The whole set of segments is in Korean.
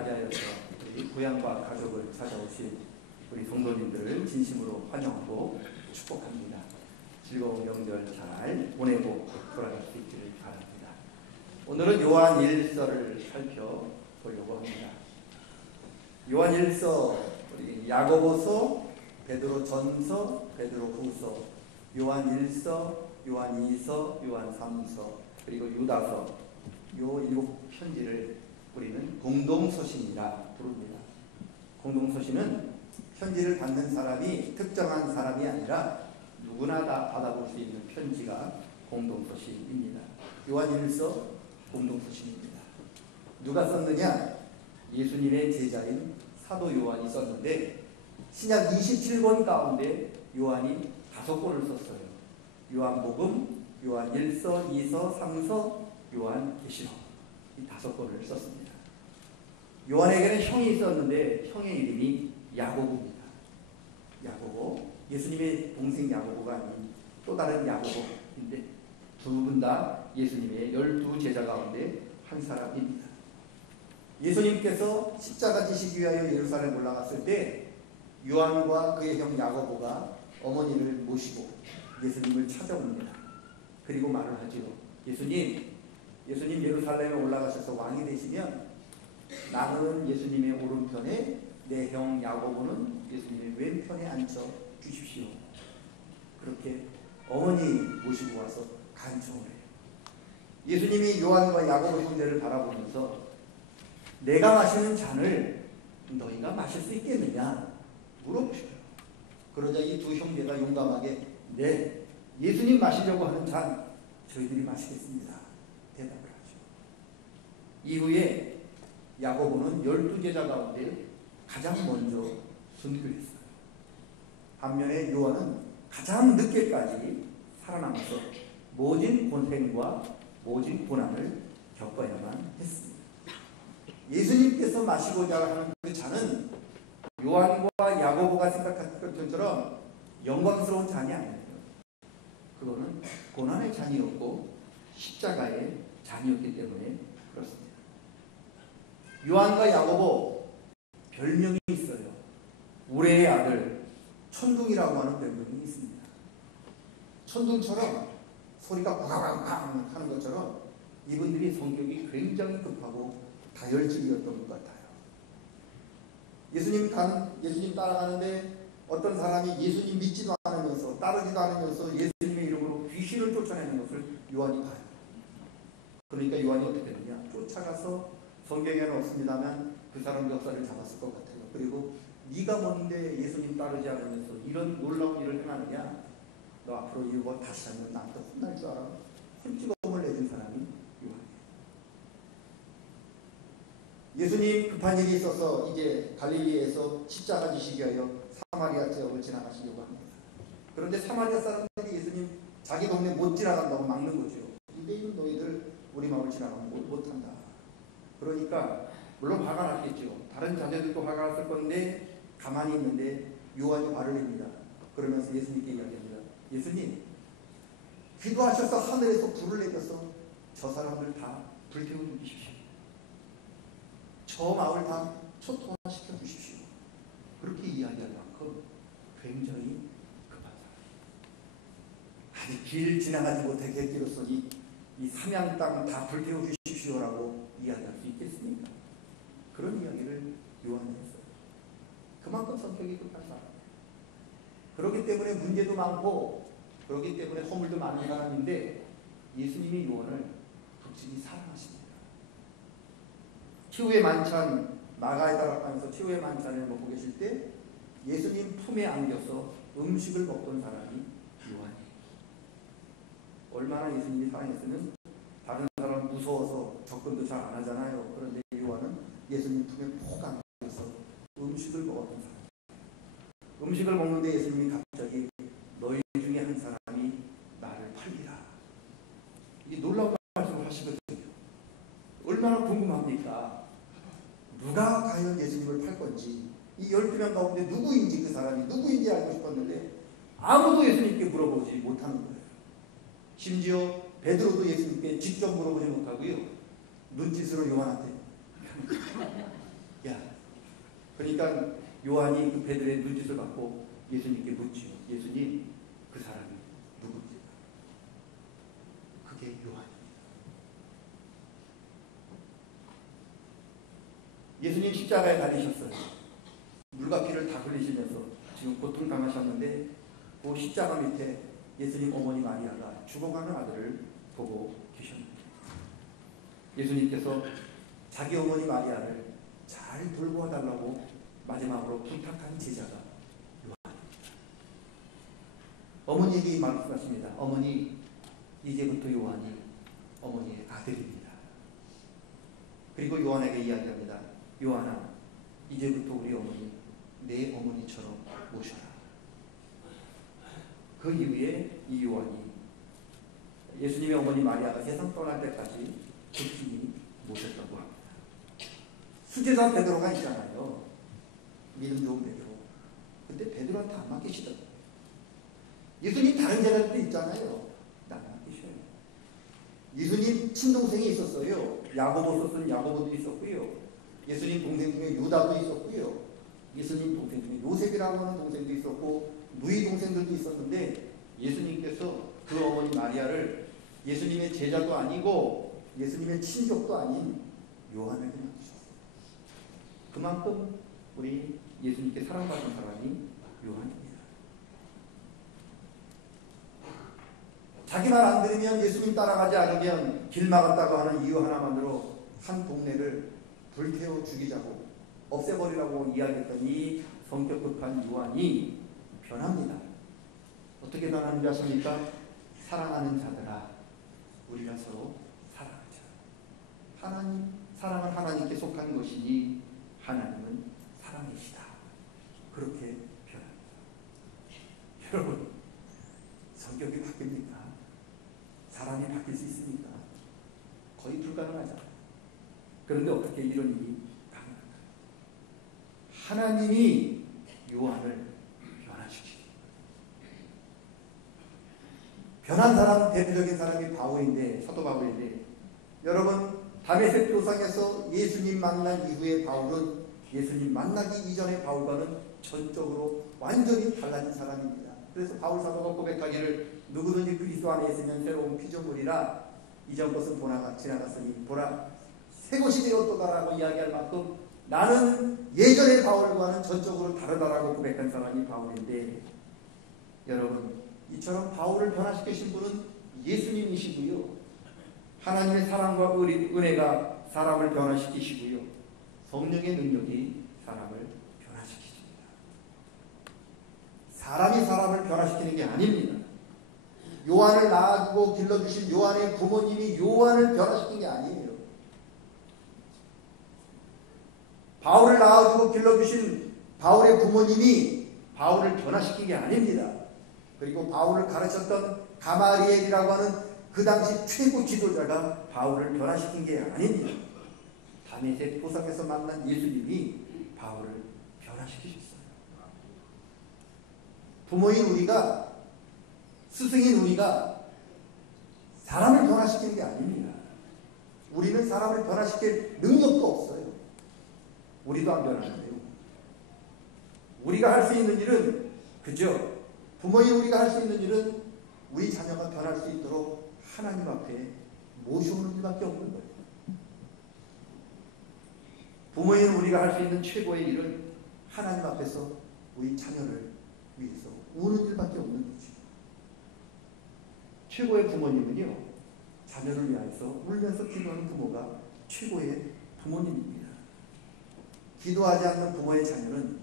맞이하여서 우리 고향과 가족을 찾아오신 우리 성도님들을 진심으로 환영하고 축복합니다. 즐거운 명절 잘 보내고 돌아갈 수 있기를 바랍니다. 오늘은 요한 1서를 살펴보려고 합니다. 요한 1서, 우리 야고보서, 베드로 전서, 베드로 후서, 요한 1서, 요한 2서, 요한 3서, 그리고 유다서, 요 7편지를 우리는 공동서신이라 부릅니다. 공동서신은 편지를 받는 사람이 특정한 사람이 아니라 누구나 다 받아볼 수 있는 편지가 공동서신입니다. 요한 1서 공동서신입니다. 누가 썼느냐? 예수님의 제자인 사도 요한이 썼는데 신약 27권 가운데 요한이 5권을 썼어요. 요한복음, 요한 1서, 2서, 3서, 요한 계시록, 이 5권을 썼습니다. 요한에게는 형이 있었는데 형의 이름이 야고보입니다. 야고보, 예수님의 동생 야고보가 아닌 또 다른 야고보인데 두 분 다 예수님의 12제자 가운데 한 사람입니다. 예수님께서 십자가 지시기 위하여 예루살렘 올라갔을 때 요한과 그의 형 야고보가 어머니를 모시고 예수님을 찾아옵니다. 그리고 말을 하지요. 예수님 예루살렘에 올라가셔서 왕이 되시면 나는 예수님의 오른편에, 내 형 야고보는 예수님의 왼편에 앉혀 주십시오. 그렇게 어머니 모시고 와서 간청을 해요. 예수님이 요한과 야고보 형제를 바라보면서 내가 마시는 잔을 너희가 마실 수 있겠느냐 물어보셔요. 그러자 이 두 형제가 용감하게 네, 예수님 마시려고 하는 잔 저희들이 마시겠습니다 대답을 하죠. 이후에 야고보는 12제자 가운데 가장 먼저 순교했어요. 반면에 요한은 가장 늦게까지 살아남아서 모진 고생과 모진 고난을 겪어야만 했습니다. 예수님께서 마시고자 하는 그 잔은 요한과 야고보가 생각한 것처럼 영광스러운 잔이 아니에요. 그거는 고난의 잔이었고 십자가의 잔이었기 때문에 그렇습니다. 요한과 야고보 별명이 있어요. 우레의 아들 천둥이라고 하는 별명이 있습니다. 천둥처럼 소리가 꽝꽝꽝 하는 것처럼 이분들이 성격이 굉장히 급하고 다혈질이었던 것 같아요. 예수님 따라가는데 어떤 사람이 예수님 믿지도 않으면서 따르지도 않으면서 예수님의 이름으로 귀신을 쫓아내는 것을 요한이 봐요. 그러니까 요한이 어떻게 되느냐? 쫓아가서 성경에는 없습니다만 그 사람 역사를 잡았을 것 같아요. 그리고 네가 뭔데 예수님 따르지 않으면서 이런 놀라운 일을 행하느냐? 너 앞으로 이거 다시 하면 나한테 혼날 줄 알아? 손찌검을 내준 사람이 요한이에요. 예수님 급한 일이 있어서 이제 갈릴리에서 십자가 지시기 위하여 사마리아 지역을 지나가시려고 합니다. 그런데 사마리아 사람들이 예수님 자기 동네 못 지나간다고 막는 거죠. 유대인 너희들 우리 마을 지나가면 못한다. 그러니까 물론 화가 났겠죠. 다른 자녀들도 화가 났을 건데 가만히 있는데 요한이 화를 냅니다. 그러면서 예수님께 이야기합니다. 예수님, 기도하셔서 하늘에서 불을 내려서 저 사람들 다 불태워 주십시오. 저 마을 다 초토화시켜 주십시오. 그렇게 이야기할 만큼 굉장히 급한 사람. 아니 길 지나가지 못해 객기로서니 이 삼양 땅 다 불태워 주십시오라고 이야기할 수 있겠습니까? 그런 이야기를 요한이 했어요. 그만큼 성격이 급한 사람이에요. 그렇기 때문에 문제도 많고 그렇기 때문에 허물도 많은 사람인데 예수님이 요한을 극진히 사랑하십니다. 최후의 만찬 나가에 따라가면서 최후의 만찬을 먹고 계실 때 예수님 품에 안겨서 음식을 먹던 사람이 요한이에요. 얼마나 예수님이 사랑했으면 다른 사람 무서워서 접근도 잘 안 하잖아요. 그런데 요한은 예수님 품에 푹 안겨서 음식을 먹었던 사람. 음식을 먹는데 예수님이 갑자기 너희 중에 한 사람이 나를 팔리라. 이게 놀라운 말씀을 하시거든요. 얼마나 궁금합니까? 누가 과연 예수님을 팔 건지, 이 12명 가운데 누구인지 그 사람이 누구인지 알고 싶었는데 아무도 예수님께 물어보지 못하는 거예요. 심지어 베드로도 예수님께 직접 물어보지 못하고요. 눈짓으로 요한한테 야, 그러니까 요한이 그 베드로의 눈짓을 받고 예수님께 묻지요. 예수님, 그 사람이 누구입니까? 그게 요한입니다. 예수님 십자가에 달리셨어요. 물과 피를 다 흘리시면서 지금 고통 당하셨는데 그 십자가 밑에 예수님 어머니 마리아가 죽어가는 아들을 보고 계셨습니다. 예수님께서 자기 어머니 마리아를 잘 돌보아 달라고 마지막으로 부탁한 제자가 요한입니다. 어머니에게 말씀하십니다. 어머니, 이제부터 요한이 어머니의 아들입니다. 그리고 요한에게 이야기합니다. 요한아, 이제부터 우리 어머니 내 어머니처럼 모셔라. 그 이후에 이 요한이 예수님의 어머니 마리아가 세상 떠날 때까지 급히 모셨다고 합니다. 수제자 베드로가 있잖아요. 믿음 좋은 베드로. 근데 베드로한테 안 맡기시더라고요. 예수님 다른 제자들도 있잖아요. 안 맡기셔요. 예수님 친동생이 있었어요. 야고보 썼던 야고보도 있었고요. 예수님 동생 중에 유다도 있었고요. 예수님 동생 중에 요셉이라고 하는 동생도 있었고 누이 동생들도 있었는데 예수님께서 그 어머니 마리아를 예수님의 제자도 아니고 예수님의 친족도 아닌 요한에게 맡기셨어요. 그만큼 우리 예수님께 사랑받은 사람이 요한입니다. 자기 말 안 들으면 예수님 따라가지 않으면 길 막았다고 하는 이유 하나만으로 한 동네를 불태워 죽이자고 없애버리라고 이야기했던 이 성격 급한 요한이 변합니다. 어떻게 변하는지 아십니까? 사랑하는 자들아, 우리가 서로 사랑하자. 하나님, 사랑은 하나님께 속한 것이니 하나님은 사랑이시다. 그렇게 변합니다. 여러분, 성격이 바뀝니까? 사람이 바뀔 수 있습니까? 거의 불가능하잖아요. 그런데 어떻게 이런 일이 가능할까요? 하나님이 요한을 변화시키죠. 변한 사람, 대표적인 사람이 바울인데, 사도 바울인데, 여러분, 다메섹 교상에서 예수님 만난 이후의 바울은 예수님 만나기 이전의 바울과는 전적으로 완전히 달라진 사람입니다. 그래서 바울 사도가 고백하기를 누구든지 그리스도 안에 있으면 새로운 피조물이라 이전 것은 지나갔으니 보라 새 것이 되었도다라고 이야기할 만큼 나는 예전의 바울과는 전적으로 다르다라고 고백한 사람이 바울인데, 여러분, 이처럼 바울을 변화시키신 분은 예수님이시고요. 하나님의 사랑과 은혜가 사람을 변화시키시고요. 성령의 능력이 사람을 변화시키십니다. 사람이 사람을 변화시키는 게 아닙니다. 요한을 낳아주고 길러주신 요한의 부모님이 요한을 변화시킨 게 아니에요. 바울을 낳아주고 길러주신 바울의 부모님이 바울을 변화시킨 게 아닙니다. 그리고 바울을 가르쳤던 가마리엘이라고 하는 그 당시 최고 지도자가 바울을 변화시킨 게 아닙니다. 다메섹 도상에서 만난 예수님이 바울을 변화시키셨어요. 부모인 우리가, 스승인 우리가 사람을 변화시키는 게 아닙니다. 우리는 사람을 변화시킬 능력도 없어요. 우리도 안 변하는데요. 우리가 할 수 있는 일은, 그죠? 부모인 우리가 할 수 있는 일은 우리 자녀가 변할 수 있도록 하나님 앞에 모셔오는 일밖에 없는 거예요. 부모인 우리가 할 수 있는 최고의 일은 하나님 앞에서 우리 자녀를 위해서 우는 일밖에 없는 거죠. 최고의 부모님은요, 자녀를 위해서 울면서 기도하는 부모가 최고의 부모님입니다. 기도하지 않는 부모의 자녀는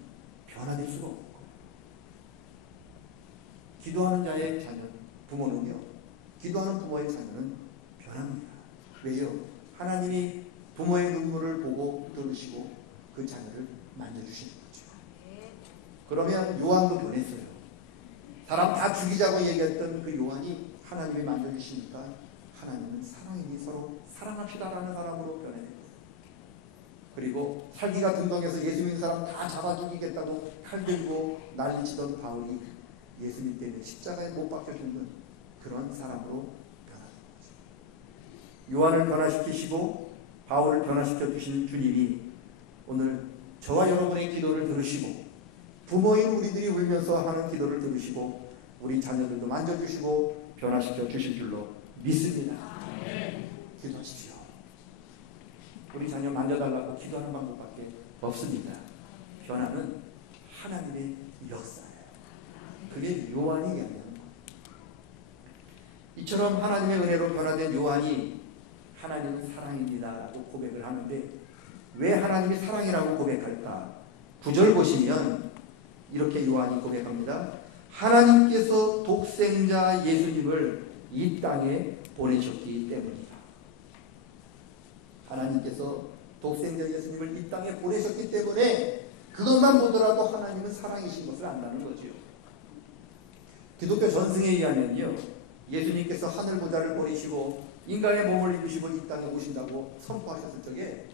변화될 수가 없고, 기도하는 자의 자녀, 부모는요, 기도하는 부모의 자녀는 변합니다. 왜요? 하나님이 부모의 눈물을 보고 들으시고 그 자녀를 만져주시는 거죠. 그러면 요한도 변했어요. 사람 다 죽이자고 얘기했던 그 요한이 하나님이 만져주시니까 하나님은 사랑이니 서로 사랑합시다라는 사람으로 변해요. 그리고 살기가 둔덕해서 예수 믿는 사람 다 잡아 죽이겠다고 칼 들고 난리치던 바울이 예수님 때문에 십자가에 못 박혀 죽는 그런 사람으로 변하는 거죠. 요한을 변화시키시고 바울을 변화시켜 주신 주님이 오늘 저와 여러분의 기도를 들으시고 부모인 우리들이 울면서 하는 기도를 들으시고 우리 자녀들도 만져주시고 변화시켜 주실 줄로 믿습니다. 기도하십시오. 우리 자녀 만져달라고 기도하는 방법밖에 없습니다. 변화는 하나님의 역사예요. 그게 요한이 이야기하는 거예요. 이처럼 하나님의 은혜로 변화된 요한이 하나님은 사랑입니다라고 고백을 하는데 왜 하나님이 사랑이라고 고백할까? 9절 보시면 이렇게 요한이 고백합니다. 하나님께서 독생자 예수님을 이 땅에 보내셨기 때문이다. 하나님께서 독생자 예수님을 이 땅에 보내셨기 때문에 그것만 보더라도 하나님은 사랑이신 것을 안다는 거죠. 기독교 전승에 의하면요, 예수님께서 하늘 보좌를 버리시고 인간의 몸을 입으시고 이 땅에 오신다고 선포하셨을 적에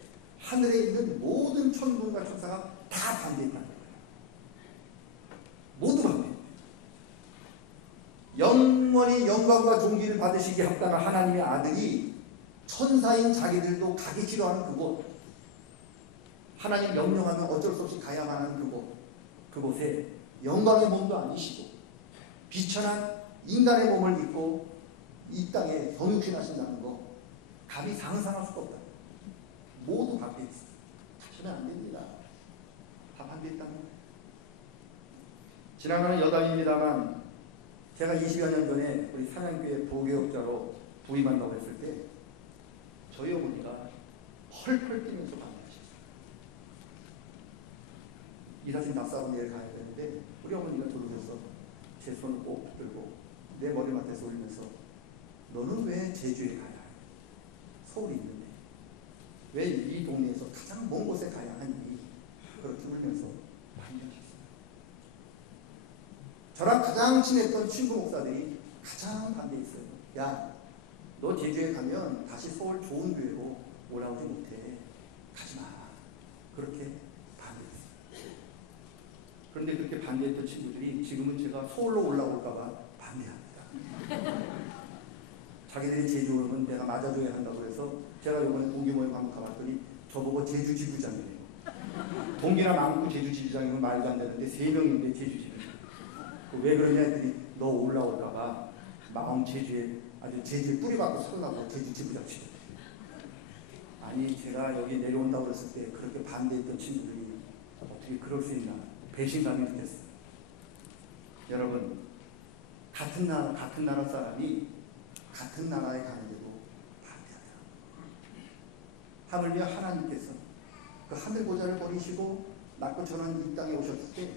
하늘에 있는 모든 천군과 천사가 다 반대했다는 거예요. 모두 반대. 영원히 영광과 존귀를 받으시기에 합당한 하나님의 아들이 천사인 자기들도 가기 싫어하는 그곳, 하나님 명령하면 어쩔 수 없이 가야만 하는 그곳에 영광의 몸도 아니시고 비천한 인간의 몸을 입고 이 땅에 성육신하신다는 거 감히 상상할 수가 없다. 모두 반대했어요. 하시면 안 됩니다. 다 반대했다는 거예요. 지나가는 여담입니다만 제가 20여 년 전에 우리 삼양교회 부교역자로 부임한다고 했을 때 저희 어머니가 펄펄 뛰면서 반대하셨어요. 이사진 다 싸고 내일 가야 되는데 우리 어머니가 들어오셔서 제 손을 꼭 들고 내 머리맡에서 울면서 너는 왜 제주에 가야 해? 서울에 있는데 왜 이 동네에서 가장 먼 곳에 가야 하니? 그렇게 울면서 반대하셨어요. 저랑 가장 친했던 친구 목사들이 가장 반대했어요. 야, 너 제주에 가면 다시 서울 좋은 교회로 올라오지 못해. 가지마. 그렇게 반대했어요. 그런데 그렇게 반대했던 친구들이 지금은 제가 서울로 올라올까봐 반대합니다. 자기들이 제주 오면 내가 맞아줘야 한다고 해서 제가 이번에 동기 모임 한번 가봤더니 저보고 제주 지부장이래요. 동기나 많고 제주 지부장이면 말도 안 되는데 3명인데 제주 지부장. 왜 그러냐 했더니 너 올라올까봐 마음 제주에 아주 제주에 뿌리박고 살라고 제주 지부장 시켰대요. 아니 제가 여기 내려온다고 그랬을 때 그렇게 반대했던 친구들이 어떻게 그럴 수 있나 배신감이 느꼈어요. 여러분 같은 나라 사람이 같은 나라에 가는데도 반대하더라고요. 하물며 하나님께서 그 하늘 보좌를 버리시고 낮고 천한 이 땅에 오셨을 때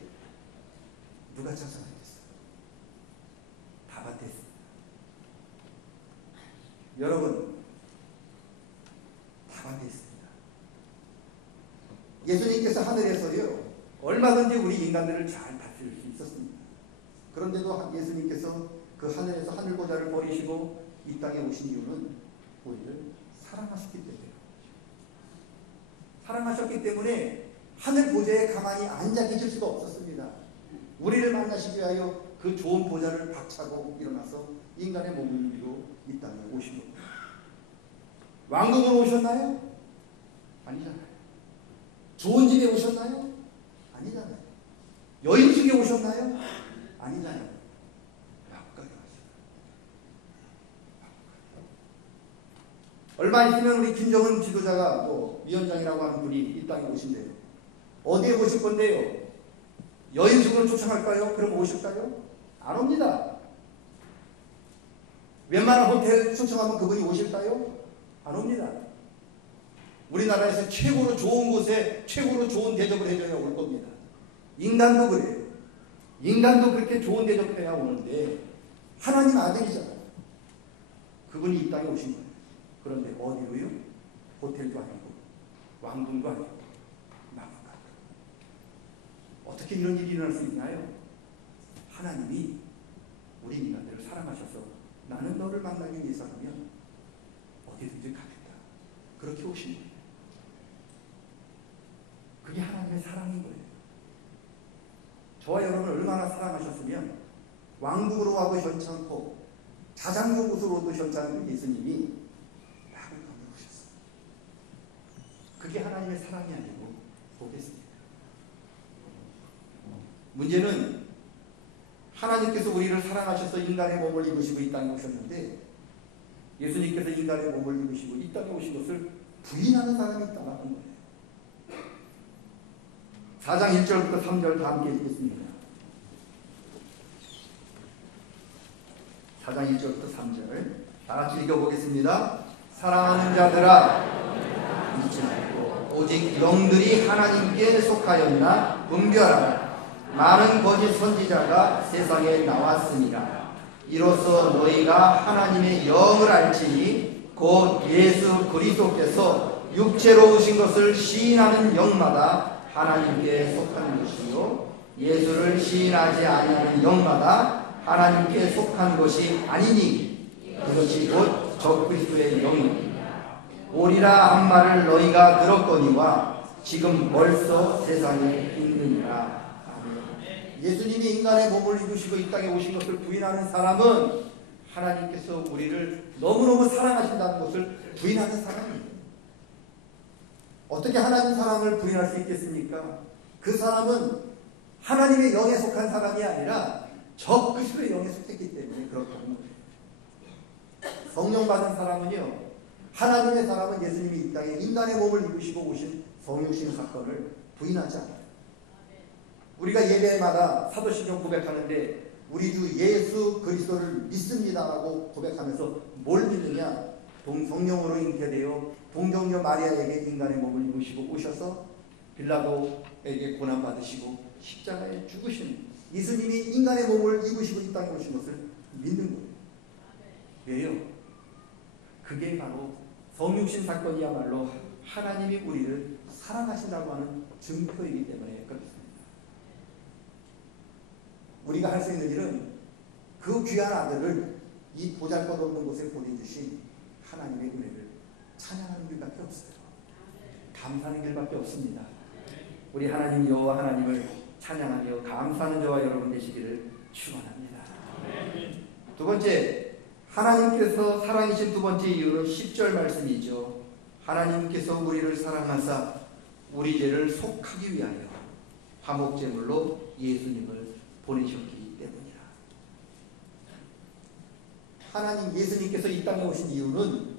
누가 찬성하겠어요? 다 반대했습니다. 여러분 다 반대했습니다. 예수님께서 하늘에서요 얼마든지 우리 인간들을 잘 다스릴 수 있었습니다. 그런데도 예수님께서 그 하늘에서 하늘 보좌를 버리시고 이 땅에 오신 이유는 우리를 사랑하셨기 때문이에요. 사랑하셨기 때문에 하늘 보좌에 가만히 앉아 계실 수가 없었습니다. 우리를 만나시기 위하여 그 좋은 보좌를 박차고 일어나서 인간의 몸을 입고 이 땅에 오신 겁니다. 왕국으로 오셨나요? 아니잖아요. 좋은 집에 오셨나요? 아니잖아요. 여인 중에 오셨나요? 아니잖아요. 얼마 있으면 우리 김정은 지도자가 위원장이라고 하는 분이 이 땅에 오신대요. 어디에 오실 건데요? 여인숙을 초청할까요? 그럼 오실까요? 안 옵니다. 웬만한 호텔 초청하면 그분이 오실까요? 안 옵니다. 우리나라에서 최고로 좋은 곳에 최고로 좋은 대접을 해줘야 올 겁니다. 인간도 그래요. 인간도 그렇게 좋은 대접을 해야 오는데 하나님 아들이잖아요. 그분이 이 땅에 오신 거예요. 그런데 어디로요? 호텔도 아니고 왕궁도 아니고 마음도 아니고 어떻게 이런 일이 일어날 수 있나요? 하나님이 우리 인간들을 사랑하셔서 나는 너를 만나기 위해서라면 어디든지 가겠다. 그렇게 오신 거예요. 그게 하나님의 사랑인 거예요. 저와 여러분을 얼마나 사랑하셨으면 왕국으로 와도 현찮고 자장고 곳으로도 현찮은 예수님이 그게 하나님의 사랑이 아니고 보겠습니다. 문제는 하나님께서 우리를 사랑하셔서 인간의 몸을 입으시고 이 땅에 오셨는데 예수님께서 인간의 몸을 입으시고 이 땅에 오신 것을 부인하는 사람이 있다는 거예요. 4장 1절부터 3절 다 함께 읽겠습니다. 4장 1절부터 3절 다 같이 읽어보겠습니다. 사랑하는 자들아 잊지 말고 오직 영들이 하나님께 속하였나 분별하라. 많은 거짓 선지자가 세상에 나왔으니라. 이로써 너희가 하나님의 영을 알지니 곧 예수 그리스도께서 육체로 오신 것을 시인하는 영마다 하나님께 속한 것이요 예수를 시인하지 아니하는 영마다 하나님께 속한 것이 아니니 그것이 곧 적그리스도의 영이니라. 오리라 한 말을 너희가 들었거니와 지금 벌써 세상에 있느니라. 예수님이 인간의 몸을 입으시고 이 땅에 오신 것을 부인하는 사람은 하나님께서 우리를 너무너무 사랑하신다는 것을 부인하는 사람이에요. 어떻게 하나님 사랑을 부인할 수 있겠습니까? 그 사람은 하나님의 영에 속한 사람이 아니라 적그리스도의 영에 속했기 때문에 그렇게 하는 거예요. 성령 받은 사람은요, 하나님의 사람은 예수님이 이 땅에 인간의 몸을 입으시고 오신 성육신 사건을 부인하지 않아요. 우리가 예배마다 사도신경 고백하는데 우리 주 예수 그리스도를 믿습니다라고 고백하면서 뭘 믿느냐? 성령으로 잉태되어 동정녀 마리아에게 인간의 몸을 입으시고 오셔서 빌라도에게 고난받으시고 십자가에 죽으신 예수님이 인간의 몸을 입으시고 이 땅에 오신 것을 믿는 거예요. 왜요? 그게 바로 성육신 사건이야말로 하나님이 우리를 사랑하신다고 하는 증표이기 때문에 그렇습니다. 우리가 할 수 있는 일은 그 귀한 아들을 이 보잘것없는 곳에 보내주신 하나님의 은혜를 찬양하는 길밖에 없어요. 감사하는 길밖에 없습니다. 우리 하나님 여호와 하나님을 찬양하며 감사하는 저와 여러분 되시기를 축원합니다. 두 번째, 하나님께서 사랑이신 두 번째 이유는 10절 말씀이죠. 하나님께서 우리를 사랑하사 우리 죄를 속하기 위하여 화목제물로 예수님을 보내셨기 때문이라. 하나님 예수님께서 이 땅에 오신 이유는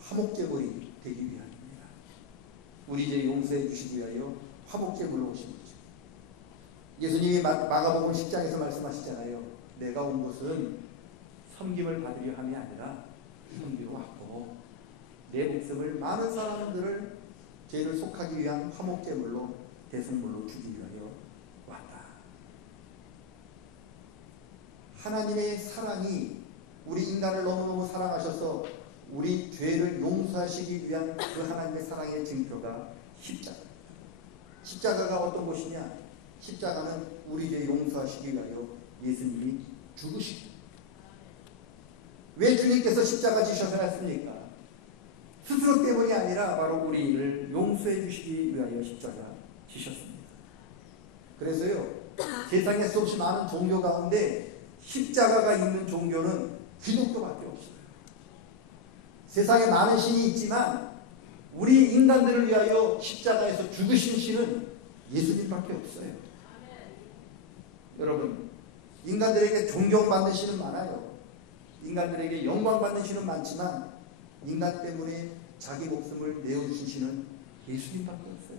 화목제물이 되기 위함입니다. 우리 죄 용서해 주시기 위하여 화목제물로 오신 거죠. 예수님이 마가복음 10장에서 말씀하시잖아요. 내가 온 것은 섬김을 받으려 함이 아니라 섬기러 왔고 내 목숨을 많은 사람들을 죄를 속하기 위한 화목제물로 대속물로 주기 위하여 왔다. 하나님의 사랑이 우리 인간을 너무너무 사랑하셔서 우리 죄를 용서하시기 위한 그 하나님의 사랑의 증표가 십자가. 십자가가 어떤 것이냐? 십자가는 우리 죄 용서하시기 위하여 예수님이 죽으시고. 왜 주님께서 십자가 지셔서 했습니까? 스스로 때문이 아니라 바로 우리를 용서해 주시기 위하여 십자가 지셨습니다. 그래서요, 세상에 수없이 많은 종교 가운데 십자가가 있는 종교는 기독교밖에 없어요. 세상에 많은 신이 있지만 우리 인간들을 위하여 십자가에서 죽으신 신은 예수님밖에 없어요. 여러분, 인간들에게 존경받는 신은 많아요. 인간들에게 영광받는 신은 많지만 인간 때문에 자기 목숨을 내어주신 신은 예수님밖에 없어요.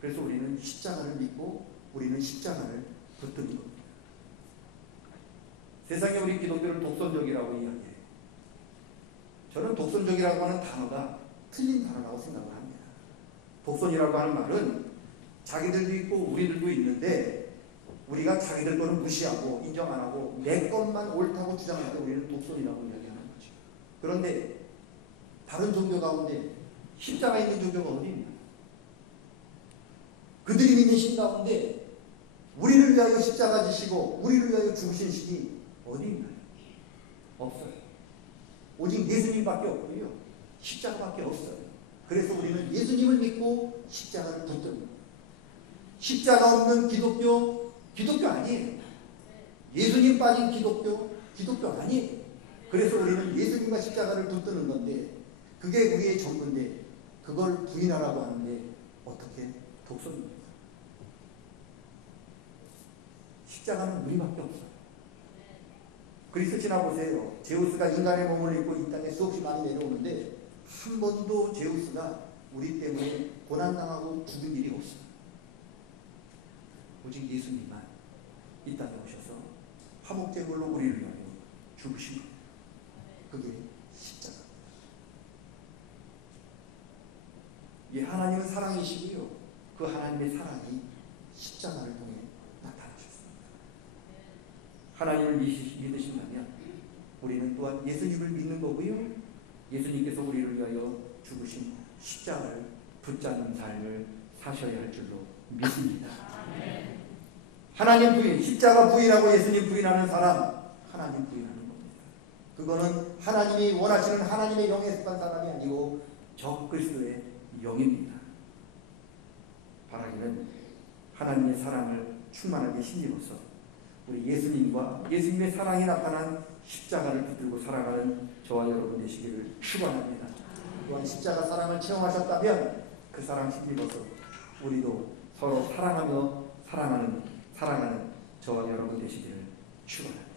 그래서 우리는 십자가를 믿고 우리는 십자가를 붙드는 겁니다. 세상에 우리 기독교를 독선적이라고 이야기해요. 저는 독선적이라고 하는 단어가 틀린 단어라고 생각을 합니다. 독선이라고 하는 말은 자기들도 있고 우리들도 있는데 우리가 자기들 거는 무시하고 인정 안 하고 내 것만 옳다고 주장할 때 우리는 독선이라고 이야기하는 거죠. 그런데 다른 종교 가운데 십자가 있는 종교가 어디입니까? 그들이 믿는 신 가운데 우리를 위하여 십자가 지시고 우리를 위하여 죽으신 신이 어디 있나요? 없어요. 오직 예수님밖에 없고요. 십자가밖에 없어요. 그래서 우리는 예수님을 믿고 십자가를 붙드는 거예요. 십자가 없는 기독교, 기독교 아니에요. 예수님 빠진 기독교, 기독교 아니에요. 그래서 우리는 예수님과 십자가를 붙드는 건데 그게 우리의 전부인데 그걸 부인하라고 하는데 어떻게? 독선입니다. 십자가는 우리밖에 없어요. 그리스 지나보세요. 제우스가 인간의 몸을 입고 이 땅에 수없이 많이 내려오는데 한 번도 제우스가 우리 때문에 고난당하고 죽은 일이 없어요. 오직 예수님만 이 땅에 오셔서 화목제물로 우리를 위하여 죽으신 겁니다. 그게 십자가. 이 하나님은 사랑이시고요. 그 하나님의 사랑이 십자가를 통해 나타나셨습니다. 하나님을 믿으신다면 우리는 또한 예수님을 믿는 거고요. 예수님께서 우리를 위하여 죽으신 십자가를 붙잡는 삶을 사셔야 할 줄로 믿습니다. 하나님 부인, 십자가 부인하고 예수님 부인하는 사람, 하나님 부인하는 겁니다. 그거는 하나님이 원하시는 하나님의 영에 속한 사람이 아니고 적그리스도의 영입니다. 바라기는 하나님의 사랑을 충만하게 힘입어서 우리 예수님과 예수님의 사랑이 나타난 십자가를 붙들고 살아가는 저와 여러분 되시기를 축원합니다. 또한 십자가 사랑을 체험하셨다면 그 사랑 힘입어서 우리도 서로 사랑하며 사랑하는 저와 여러분 되시기를 축원합니다.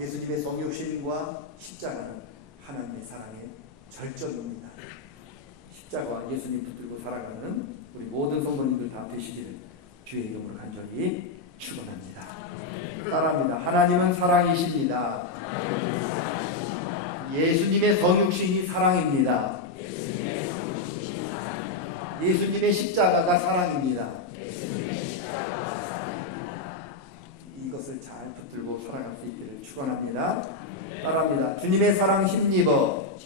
예수님의 성육신과 십자가는 하나님의 사랑의 절정입니다. 십자가와 예수님 붙들고 살아가는 우리 모든 성도님들 다 되시기를 주의 이름으로 간절히 축원합니다. 따라합니다. 하나님은 사랑이십니다. 예수님의 성육신이 사랑입니다. 예수님의 십자가가 사랑입니다. 이것을 잘 붙들고 살아갈 수 있기를 축원합니다. 따라합니다. 주님의 사랑 힘입어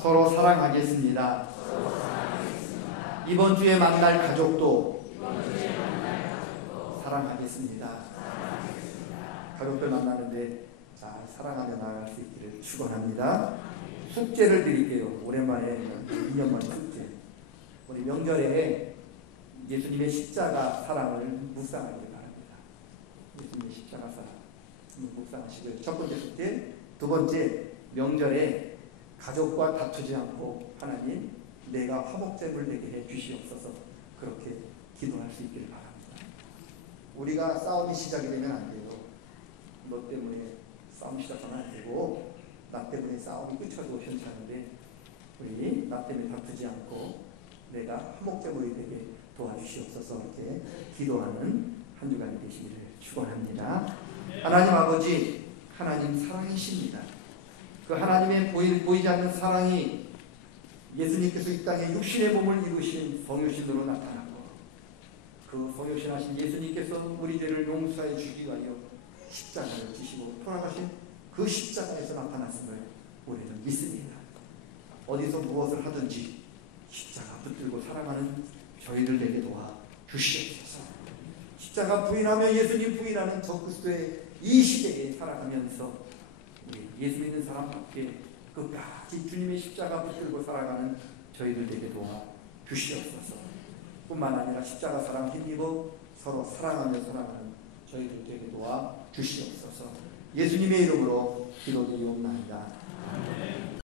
서로 사랑하겠습니다. 이번 주에 만날 가족도 사랑하겠습니다. 가족들 만나는데 잘 사랑하며 나아갈 수 있기를 축원합니다. 숙제를 드릴게요. 오랜만에 2년 만에 숙제. 우리 명절에 예수님의 십자가 사랑을 묵상하기 바랍니다. 예수님의 십자가 사랑 묵상하시고요. 첫 번째 숙제. 두 번째, 명절에 가족과 다투지 않고 하나님 내가 화목제물 되게 해 주시옵소서 그렇게 기도할 수 있기를 바랍니다. 우리가 싸움이 시작이 되면 안 돼요. 너 때문에 싸움 시작하면 안 되고 나 때문에 싸움이 끝이라도 괜찮은데 우리 나 때문에 다투지 않고 내가 화목제물이 되게 도와주시옵소서 이렇게 기도하는 한 주간이 되시기를 축원합니다. 하나님 아버지, 하나님 사랑이십니다. 그 하나님의 보이지 않는 사랑이 예수님께서 이 땅에 육신의 몸을 이루신 성육신으로 나타나고 그 성육신하신 예수님께서 우리 죄를 용서해 주기 위하여 십자가를 지시고 돌아가신 그 십자가에서 나타났음을 우리는 믿습니다. 어디서 무엇을 하든지 십자가 붙들고 살아가는 저희들 되게 도와 주시옵소서. 십자가 부인하며 예수님 부인하는 적그리스도의 이 시대에 살아가면서 우리 예수 믿는 사람밖에 끝까지 주님의 십자가 붙들고 살아가는 저희들 되게 도와 주시옵소서. 뿐만 아니라 십자가 사랑 힘입어 서로 사랑하며 살아가는 저희들 되게 도와 주시옵소서. 예수님의 이름으로 기도드리옵나이다.